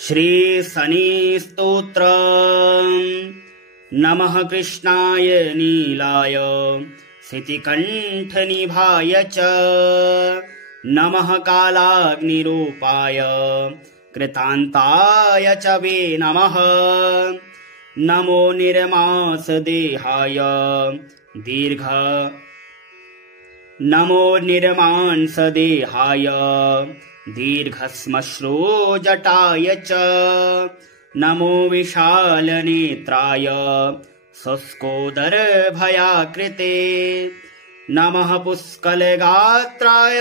श्री शनि स्तोत्र। नमः कृष्णाय नीलाय सितिकण्ठनिभाय च। नमः कालाग्निरूपाय कृतान्ताय च वे नमः। नमो निर्मांसदेहाय दीर्घश्मश्रुजटाय च। नमो विशालनेत्राय शुष्कोदरभयाकृते। नमः पुष्कलगात्राय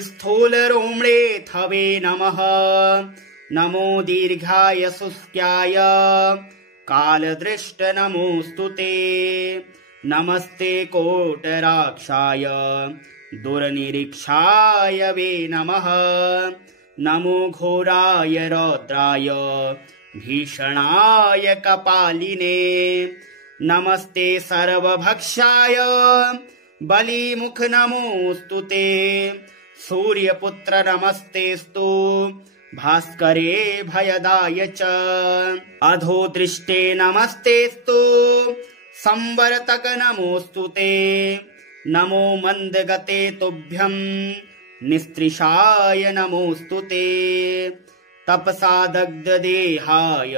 स्थूलरोम्णेऽथवे नमः। नमो दीर्घाय शुष्काय कालदृष्ट नमोऽस्तु ते। नमस्ते कोटराक्षाय दुर्निरीक्षाय वे नमः। नमो घोराय रौद्राय भीषणाय कपालिने। नमस्ते सर्वभक्षाय बलिमुख नमोऽस्तु ते। सूर्यपुत्र नमस्तेस्तु भास्करे भयदाय च। अधोदृष्टे नमस्तेस्तु संवर्तक नमोऽस्तु ते। नमो मन्दगते तुभ्यं निस्त्रिषाय नमोऽस्तु ते। तपसा दग्धदेहाय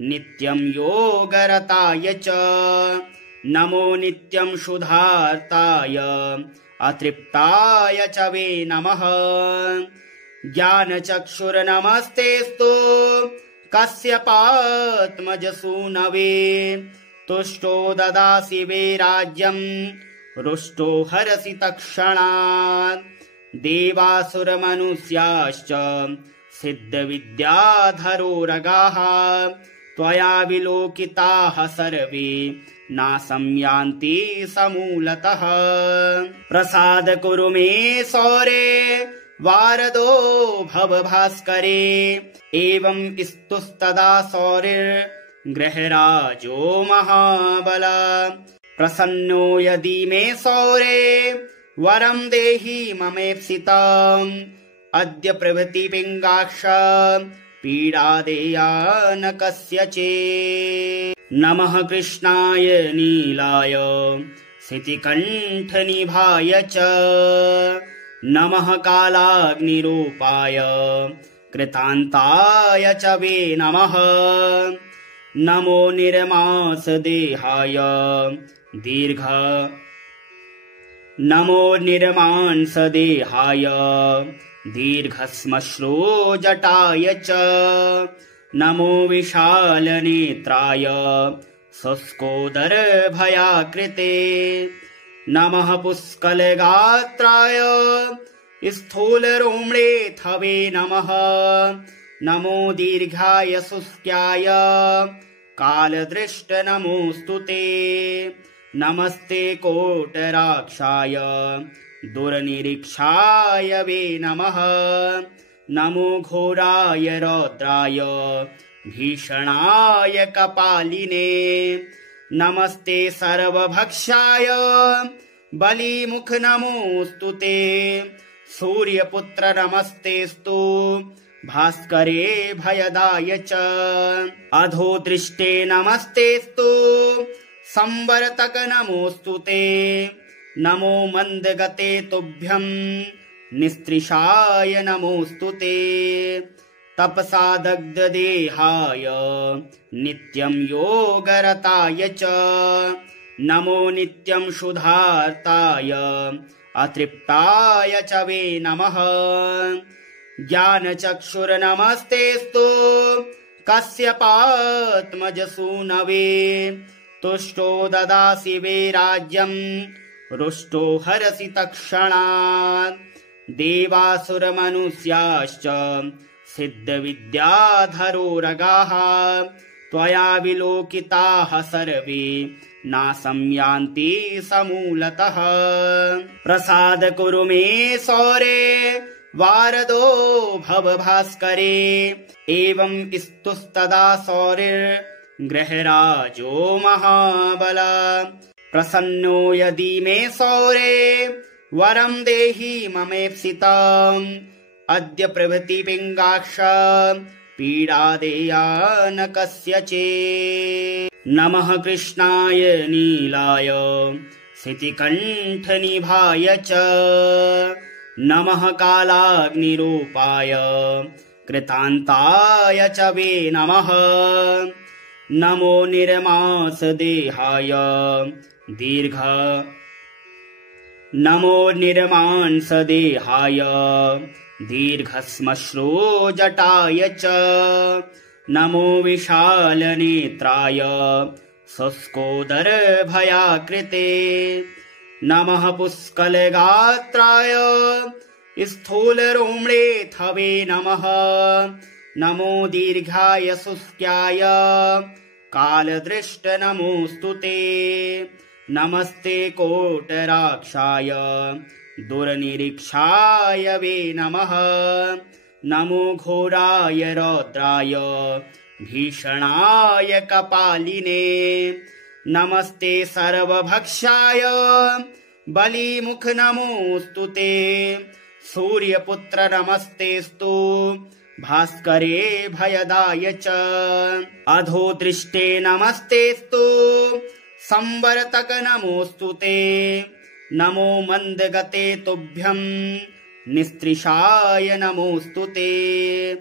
नित्यं योगरताय च। नमो नित्यं क्षुधार्ताय अतृप्ताय च वे नमः। ज्ञानचक्षुर्नमस्तेस्तु कश्यपात्मजसूनवे। तुष्टो ददासि वे राज्यं रुष्टो हरसि तत्क्षणात्। देवासुरमनुष्याश्च सिद्धविद्याधरोरगाः त्वया विलोकिताः सर्वे नाशं यान्ति समूलतः। प्रसाद कुरु मे सौरे वारदो भव भास्करे। एवं स्तुस्तदा सौरिर्गृहराजो महाबल। प्रसन्नो यदि मे सौरे वरं देहि ममेप्सितम्। अद्य प्रभृति पिङ्गाक्ष पीडा देया न कस्यचित्। नमः कृष्णाय नीलाय सितिकण्ठनिभाय च। नमः कालाग्निरूपाय कृतान्ताय च वे नमः। नमो निर्मांसदेहाय दीर्घश्मश्रुजटाय च। नमो विशालनेत्राय शुष्कोदरभयाकृते। नमः पुष्कलगात्राय स्थूलरोम्णेऽथवे नमः। नमो दीर्घाय शुष्काय कालदृष्ट नमोऽस्तु ते। नमस्ते कोटराक्षाय दुर्निरीक्षाय वे नमः। नमो घोराय रौद्राय भीषणाय कपालिने। नमस्ते सर्वभक्षाय बलिमुख नमोऽस्तु ते। सूर्यपुत्र नमस्तेस्तु भास्करे भयदाय च। अधोदृष्टे नमस्तेस्तु संवर्तक नमोऽस्तु ते। नमो मन्दगते तुभ्यं निस्त्रिषाय नमोऽस्तु ते। तपसा दग्धदेहाय नित्यं योगरताय च। नमो नित्यं क्षुधार्ताय अतृप्ताय च वे नमः। ज्ञानचक्षुर्नमस्तेस्तु कश्यपात्मजसूनवे। तुष्टो ददासि वे राज्यं रुष्टो हरसि तत्क्षणात्। देवासुरमनुष्याश्च सिद्धविद्याधरोरगाः त्वया विलोकिताः सर्वे नाशं यान्ति समूलतः। प्रसाद कुरु मे सौरे वारदो भव भास्करे। एवं स्तुस्तदा सौरिर्गृहराजो महाबल। प्रसन्नो यदि मे सौरे वरं देहि ममेप्सितम्। अद्य प्रभृति पिङ्गाक्ष पीडादेया न कस्यचित्। नमः कृष्णाय नीलाय सितिकण्ठनिभाय च नमः कालाग्निरूपाय कृतान्ताय च वे नमः। नमो निर्मांसदेहाय दीर्घश्मश्रुजटाय च नमो विशालनेत्राय शुष्कोदरभयाकृते नमः पुष्कलगात्राय स्थूलरोम्णेऽथवे नमः। नमो दीर्घाय शुष्काय कालदृष्ट नमोऽस्तु ते। नमस्ते कोटराक्षाय दुर्निरीक्षाय वे नमः। नमो घोराय रौद्राय भीषणाय कपालिने नमस्ते सर्वभक्षाय बलिमुख नमोऽस्तु ते। सूर्यपुत्र नमस्तेस्तु भास्करे भयदाय च अधोदृष्टे नमस्तेस्तु संवर्तक नमोऽस्तु ते। नमो मन्दगते तुभ्यं निस्त्रिषाय नमोऽस्तु ते।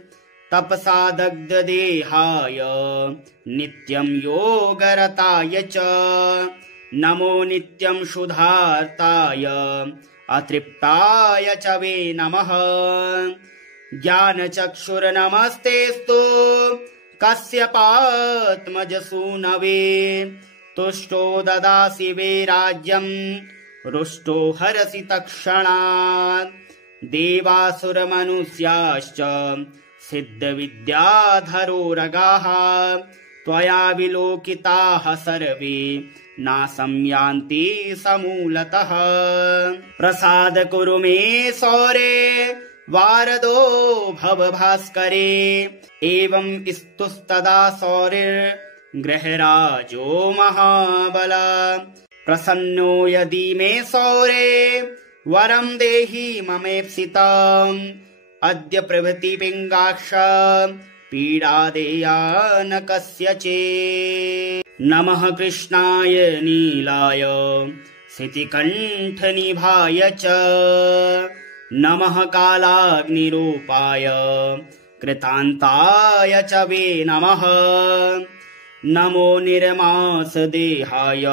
तपसा दग्धदेहाय नित्यं योगरताय च नमो नित्यं क्षुधार्ताय अतृप्ताय च वे नमः। ज्ञानचक्षुर्नमस्तेस्तु कश्यपात्मजसूनवे तुष्टो ददासि वे राज्यं रुष्टो हरसि तत्क्षणात्। देवासुरमनुष्याश्च सिद्धविद्याधरोरगाः त्वया विलोकिताः सर्वे नाशं यान्ति समूलतः। प्रसाद कुरु मे सौरे वारदो भव भास्करे एवं स्तुस्तदा सौरिर्गृहराजो महाबल। प्रसन्नो यदि मे सौरे वरं देहि ममेप्सितम् अद्य प्रभृति पिङ्गाक्ष पीडादेया न कस्यचित्। नमः कृष्णाय नीलाय सितिकण्ठनिभाय च नमः कालाग्निरूपाय कृतान्ताय च वे नमः। नमो निर्मांसदेहाय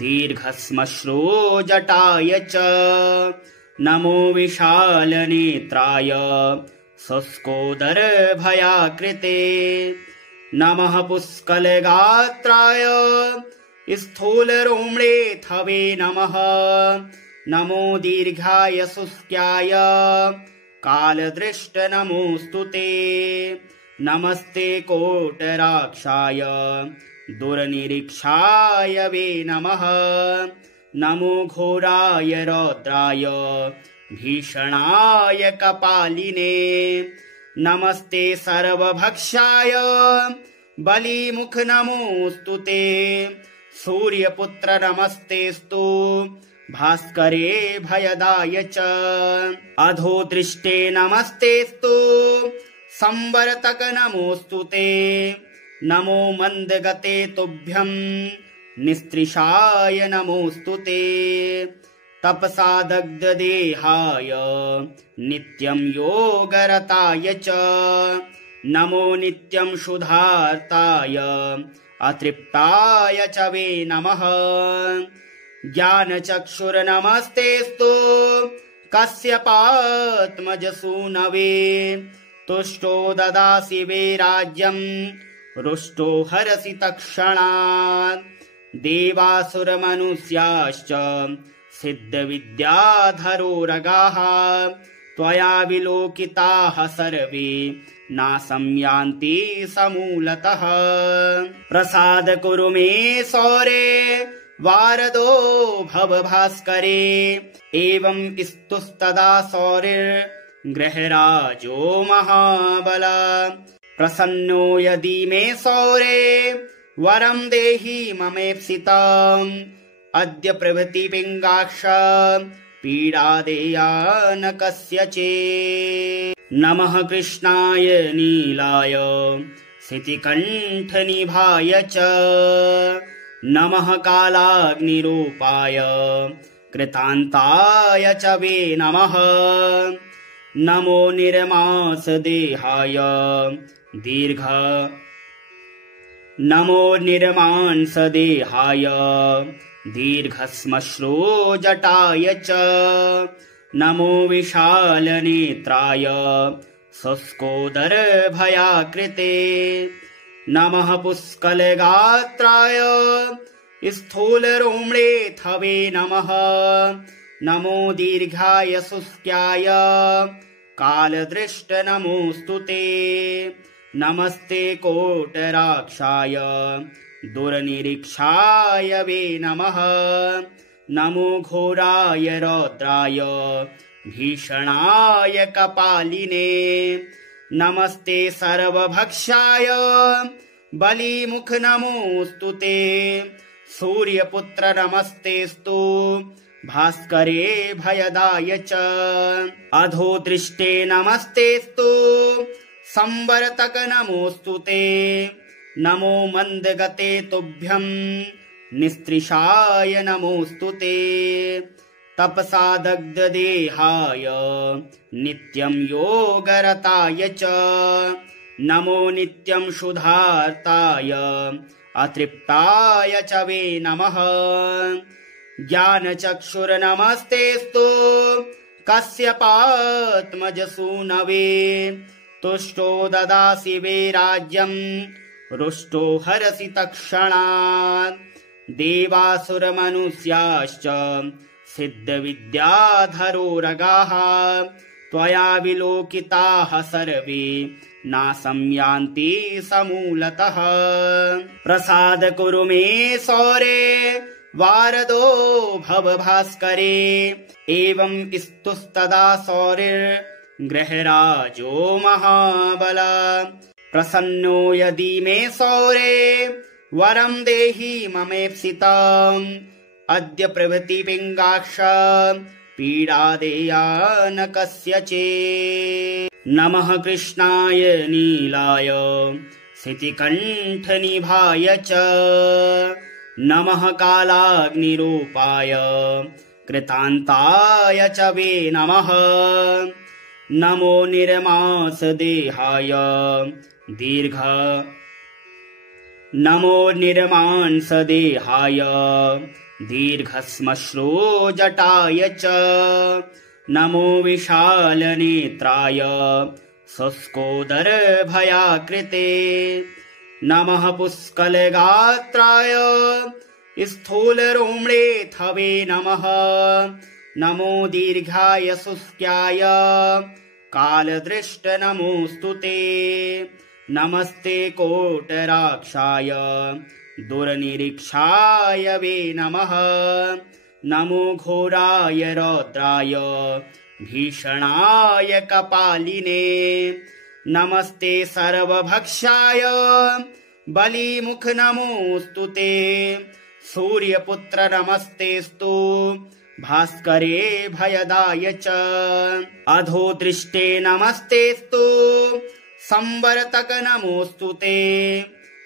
दीर्घश्मश्रुजटाय च नमो विशालनेत्राय शुष्कोदरभयाकृते नमः पुष्कलगात्राय स्थूलरोम्णेऽथवे नमः। नमो दीर्घाय शुष्काय कालदृष्ट नमोऽस्तु ते। नमस्ते कोटराक्षाय दुर्निरीक्षाय वे नमः। नमो घोराय रौद्राय भीषणाय कपालिने नमस्ते सर्वभक्षाय बलिमुख नमोऽस्तु ते। सूर्यपुत्र नमस्तेस्तु भास्करे भयदाय च अधोदृष्टे नमस्तेस्तु संवर्तक नमोऽस्तु ते। नमो मन्दगते तुभ्यं निस्त्रिषाय नमोऽस्तु ते। तपसा दग्धदेहाय नित्यं योगरताय च नमो नित्यं क्षुधार्ताय अतृप्ताय च वे नमः। ज्ञानचक्षुर्नमस्तेस्तु कश्यपात्मजसूनवे तुष्टो ददासि वे राज्यं रुष्टो हरसि तत्क्षणात्। देवासुरमनुष्याश्च सिद्धविद्याधरोरगाः त्वया विलोकिताः सर्वे नाशं यान्ति समूलतः। प्रसाद कुरु मे सौरे वारदो भव भास्करे एवं स्तुस्तदा सौरिर्गृहराजो महाबल। प्रसन्नो यदि मे सौरे वरं देहि ममेप्सितम् अद्य प्रभृति पिङ्गाक्ष पीडादेया न कस्यचित्। नमः कृष्णाय नीलाय सितिकण्ठनिभाय च नमः कालाग्निरूपाय कृतान्ताय च वे नमः। नमो निर्मांसदेहाय दीर्घश्मश्रुजटाय च नमो विशालनेत्राय शुष्कोदरभयाकृते नमः पुष्कलगात्राय स्थूलरोम्णेऽथवे नमः। नमो दीर्घाय शुष्काय कालदृष्ट नमोऽस्तु ते। नमस्ते कोटराक्षाय दुर्निरीक्षाय वे नमः। नमो घोराय रौद्राय भीषणाय कपालिने नमस्ते सर्वभक्षाय बलिमुख नमोऽस्तु ते। सूर्यपुत्र नमस्तेस्तु भास्करे भयदाय च अधोदृष्टे नमस्तेस्तु संवर्तक नमोऽस्तु ते। नमो मन्दगते तुभ्यं निस्त्रिषाय नमोऽस्तु ते। तपसा दग्धदेहाय नित्यं योगरताय च नमो नित्यं क्षुधार्ताय अतृप्ताय च वे नमः। ज्ञानचक्षुर्नमस्तेस्तु कश्यपात्मजसूनवे तुष्टो ददासि वे राज्यं रुष्टो हरसि तत्क्षणात्। देवासुरमनुष्याश्च सिद्धविद्याधरोरगाः त्वया विलोकिताः सर्वे नाशं यान्ति समूलतः। प्रसाद कुरु मे सौरे वारदो भव भास्करे एवं स्तुस्तदा सौरिर्गृहराजो महाबल। प्रसन्नो यदि मे सौरे वरं देहि ममेप्सितम् अद्य प्रभृति पिङ्गाक्ष पीडादेया न कस्यचित्। नमः कृष्णाय नीलाय सितिकण्ठनिभाय च नमः कालाग्निरूपाय कृतान्ताय च वे नमः। नमो निर्मांसदेहाय दीर्घश्मश्रुजटाय च नमो विशालनेत्राय शुष्कोदरभयाकृते नमः पुष्कलगात्राय स्थूलरोम्णेऽथवे नमः। नमो दीर्घाय शुष्काय कालदृष्ट नमोऽस्तु ते। नमस्ते कोटराक्षाय दुर्निरीक्षाय वे नमः। नमो घोराय रौद्राय भीषणाय कपालिने नमस्ते सर्वभक्षाय बलिमुख नमोऽस्तु ते। सूर्यपुत्र नमस्तेस्तु भास्करे भयदाय च अधोदृष्टे नमस्तेस्तु संवर्तक नमोऽस्तु ते।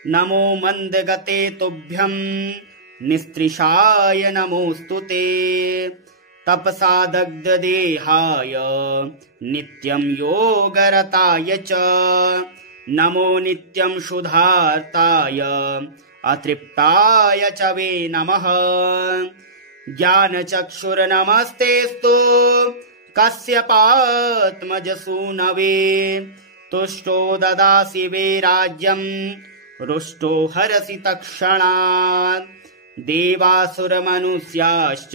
नमो मन्दगते तुभ्यं निस्त्रिषाय नमोऽस्तु ते। तपसा दग्धदेहाय नित्यं योगरताय च नमो नित्यं क्षुधार्ताय अतृप्ताय च वे नमः। ज्ञानचक्षुर्नमस्तेस्तु कश्यपात्मजसूनवे तुष्टो ददासि वे राज्यं रुष्टो हरसि तत्क्षणात्। देवासुरमनुष्याश्च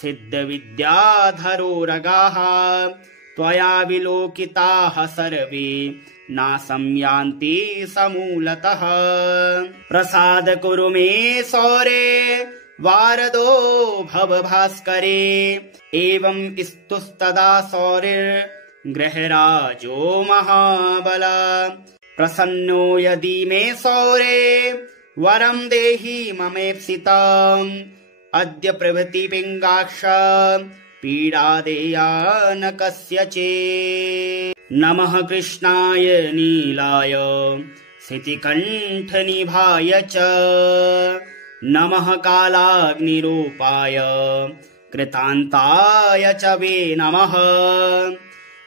सिद्धविद्याधरोरगाः त्वया विलोकिताः सर्वे नाशं यान्ति समूलतः। प्रसाद कुरु मे सौरे वारदो भव भास्करे एवं स्तुस्तदा सौरिर्गृहराजो महाबल। प्रसन्नो यदि मे सौरे वरं देहि ममेप्सितम् अद्य प्रभृति पिङ्गाक्ष पीडादेया न कस्यचित्। नमः कृष्णाय नीलाय शितिकण्ठनिभाय च नमः कालाग्निरूपाय कृतान्ताय च वे नमः।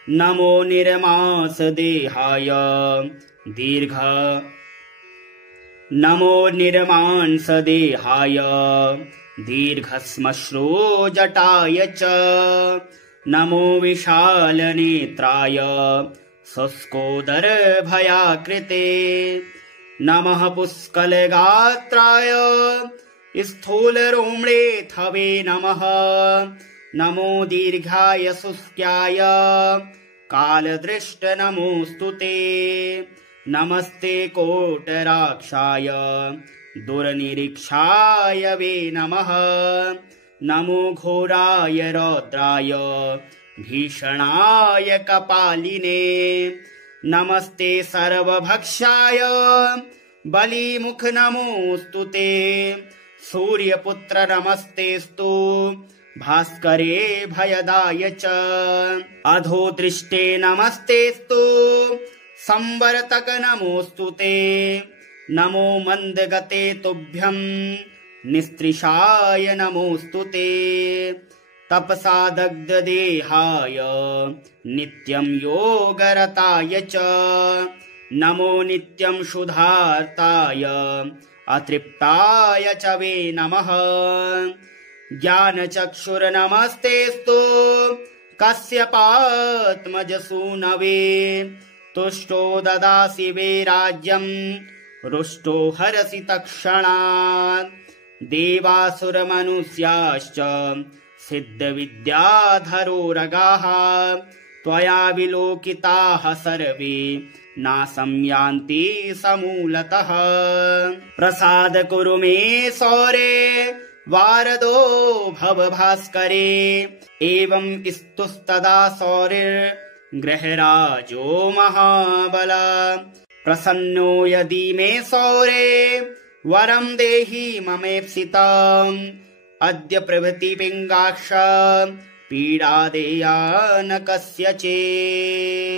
नमो निर्मांसदेहाय दीर्घश्मश्रुजटाय च नमो विशालनेत्राय शुष्कोदरभयाकृते नमः पुष्कलगात्राय स्थूलरोम्णेऽथवे नमः। नमो दीर्घाय शुष्काय कालदृष्ट नमोऽस्तु ते। नमस्ते कोटराक्षाय दुर्निरीक्षाय वे नमः। नमो घोराय रौद्राय भीषणाय कपालिने नमस्ते सर्वभक्षाय बलिमुख नमोऽस्तु ते। सूर्यपुत्र नमस्तेस्तु भास्करे भयदाय च अधोदृष्टे नमस्तेस्तु संवर्तक नमोऽस्तु ते। नमो मन्दगते तुभ्यं निस्त्रिषाय नमोऽस्तु ते। तपसा दग्धदेहाय नित्यं योगरताय च नमो नित्यं क्षुधार्ताय अतृप्ताय च वे नमः। ज्ञानचक्षुर्नमस्तेस्तु कश्यपात्मजसूनवे तुष्टो ददासि वे राज्यं रुष्टो हरसि तत्क्षणात्। देवासुरमनुष्याश्च सिद्धविद्याधरोरगाः त्वया विलोकिताः सर्वे नाशं यान्ति समूलतः। प्रसाद कुरु मे सौरे वारदो भव भास्करे एवं स्तुस्तदा सौरिर्गृहराजो महाबल। प्रसन्नो यदि मे सौरे वरं देहि ममेप्सितम् अद्य प्रभृति पिङ्गाक्ष पीडादेया न कस्यचित्।